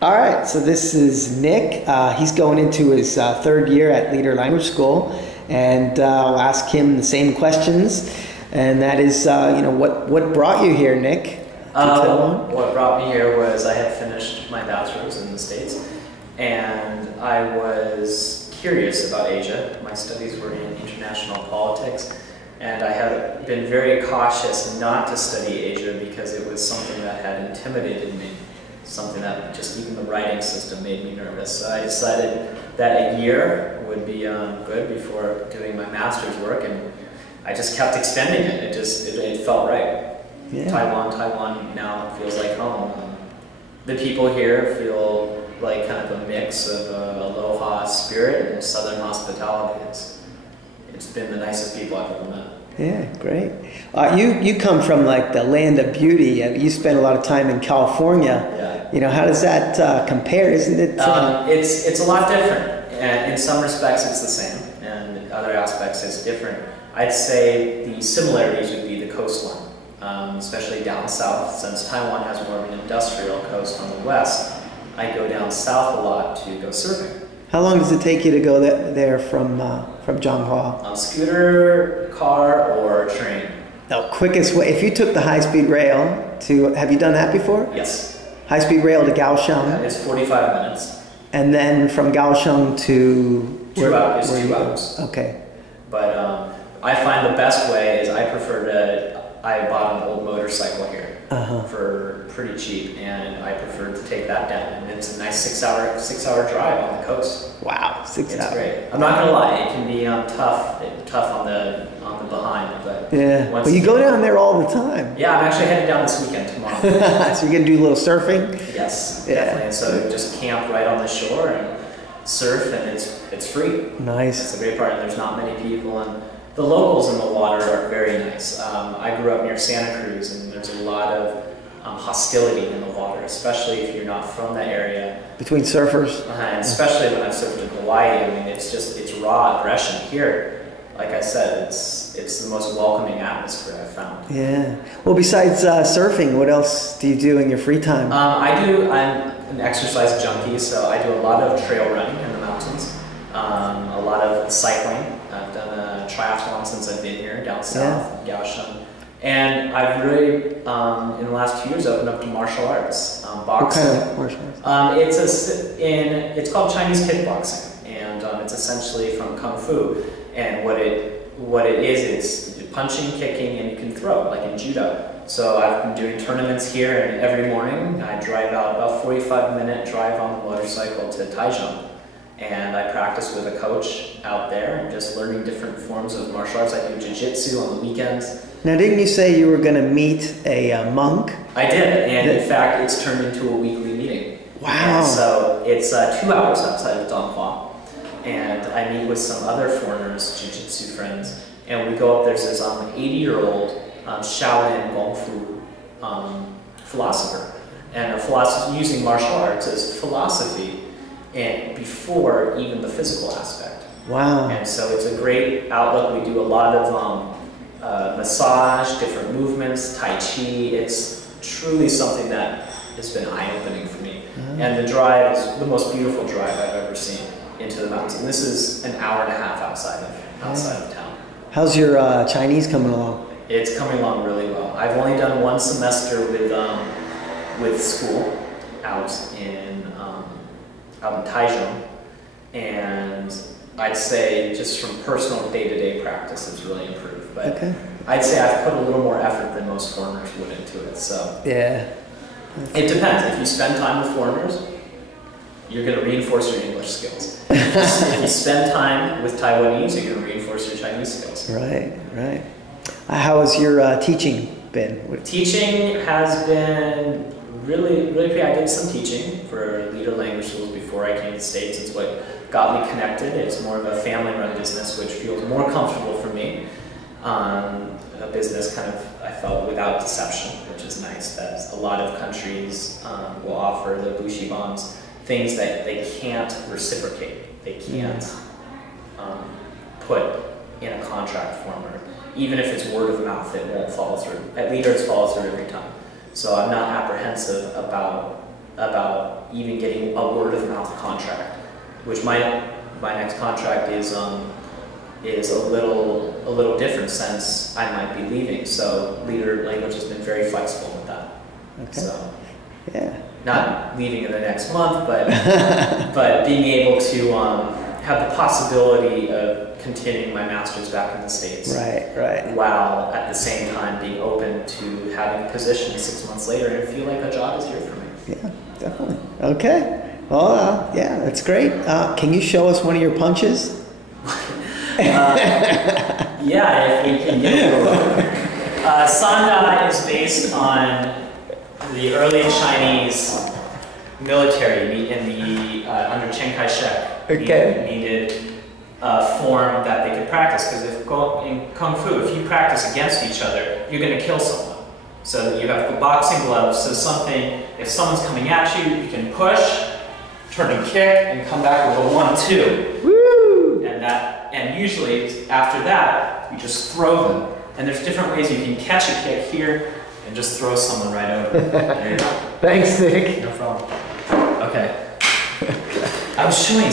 All right, so this is Nick. He's going into his third year at Leader Language School, and I'll ask him the same questions. And that is, what brought you here, Nick, to Taiwan? What brought me here was I had finished my bachelor's in the States, and I was curious about Asia. My studies were in international politics, and I had been very cautious not to study Asia because it was something that had intimidated me. Something that just even the writing system made me nervous. So I decided that a year would be good before doing my master's work, and I just kept extending it. It felt right. Yeah. Taiwan now feels like home. The people here feel like kind of a mix of aloha spirit and southern hospitality. It's been the nicest people I've ever met. Yeah, great. You come from like the land of beauty. You spent a lot of time in California. Yeah. How does that compare? Isn't it? It's a lot different. And in some respects, it's the same, and in other aspects, it's different. I'd say the similarities would be the coastline, especially down south. Since Taiwan has more of an industrial coast on the west, I go down south a lot to go surfing. How long does it take you to go there from Changhua? On scooter, car, or train? The quickest way, if you took the high-speed rail to, have you done that before? Yes. High-speed rail to Kaohsiung? It's 45 minutes. And then from Kaohsiung to... 2 hours. 2 hours. Okay. But I find the best way is I bought an old motorcycle here for pretty cheap, and I prefer to take that down. And it's a nice 6-hour drive on the coast. Wow, 6 hours. It's great. I'm not gonna lie, it can be tough on the behind, but yeah. But you go down there all the time. Yeah, I'm actually headed down this weekend tomorrow. So you're gonna do a little surfing? Yes, yeah. Definitely. And so just camp right on the shore and surf, and it's free. Nice. It's a great part, and there's not many people, and the locals in the water are very nice. I grew up near Santa Cruz, and there's a lot of hostility in the water, especially if you're not from that area. Between surfers? And especially when I've surfed in Hawaii, I mean, it's raw aggression. Here, like I said, it's the most welcoming atmosphere I've found. Yeah. Well, besides surfing, what else do you do in your free time? I'm an exercise junkie, so I do a lot of trail running in the mountains, a lot of cycling. I've done a triathlon since I've been here down south in Kaohsiung. And I've really, in the last 2 years, opened up to martial arts, boxing. What kind of martial arts? It's called Chinese kickboxing, and it's essentially from Kung Fu. And what it is punching, kicking, and you can throw, like in judo. So I've been doing tournaments here, and every morning I drive out about 45-minute drive on the motorcycle to Taiwan. And I practice with a coach out there and just learning different forms of martial arts. I do jiu-jitsu on the weekends. Now, didn't you say you were going to meet a monk? I did, and in fact, it's turned into a weekly meeting. Wow. And so it's 2 hours outside of Changhua, and I meet with some other foreigners, jiu-jitsu friends, and we go up. There's this 80-year-old Shaolin Gong Fu philosopher, and a philosopher using martial arts as philosophy, and before even the physical aspect. Wow. And so it's a great outlook. We do a lot of massage, different movements, Tai Chi. It's truly something that has been eye-opening for me. And the drive is the most beautiful drive I've ever seen into the mountains. And this is an hour and a half outside of town. How's your Chinese coming along? It's coming along really well. I've only done 1 semester with school out in Taiwan, and I'd say just from personal day-to-day practice, it's really improved. But I'd say I've put a little more effort than most foreigners would into it. So yeah, it depends. If you spend time with foreigners, you're going to reinforce your English skills. If you spend time with Taiwanese, you're going to reinforce your Chinese skills. Right, right. How has your teaching been? Teaching has been really pretty. I did some teaching for Leader Language Schools before I came to the States. It's what got me connected. It's more of a family-run business, which feels more comfortable for me. A business kind of, I felt, without deception, which is nice. That a lot of countries will offer the bushi bonds things that they can't reciprocate. They can't put in a contract form, or even if it's word of mouth, it won't follow through. At Leader, it follows through every time. So I'm not apprehensive about even getting a word of mouth contract, which my next contract is a little different since I might be leaving. So leader language has been very flexible with that. Okay. So yeah. not leaving in the next month, but but being able to have the possibility of continuing my master's back in the States. Right, right. While at the same time being open to having a position 6 months later and feel like a job is here for me. Yeah, definitely. Okay. Well, yeah, that's great. Can you show us one of your punches? Yeah, if we can get a little. Sanda is based on the early Chinese military in the under Chiang Kai-shek. Okay. Needed a form that they could practice, because in Kung Fu, if you practice against each other, you're going to kill someone. So you have the boxing gloves, so if someone's coming at you, you can push, turn and kick, and come back with a 1-2. Woo! And usually, after that, you just throw them. And there's different ways you can catch a kick here, and just throw someone right over. There you go. Thanks, Nick. No problem. Okay. I was showing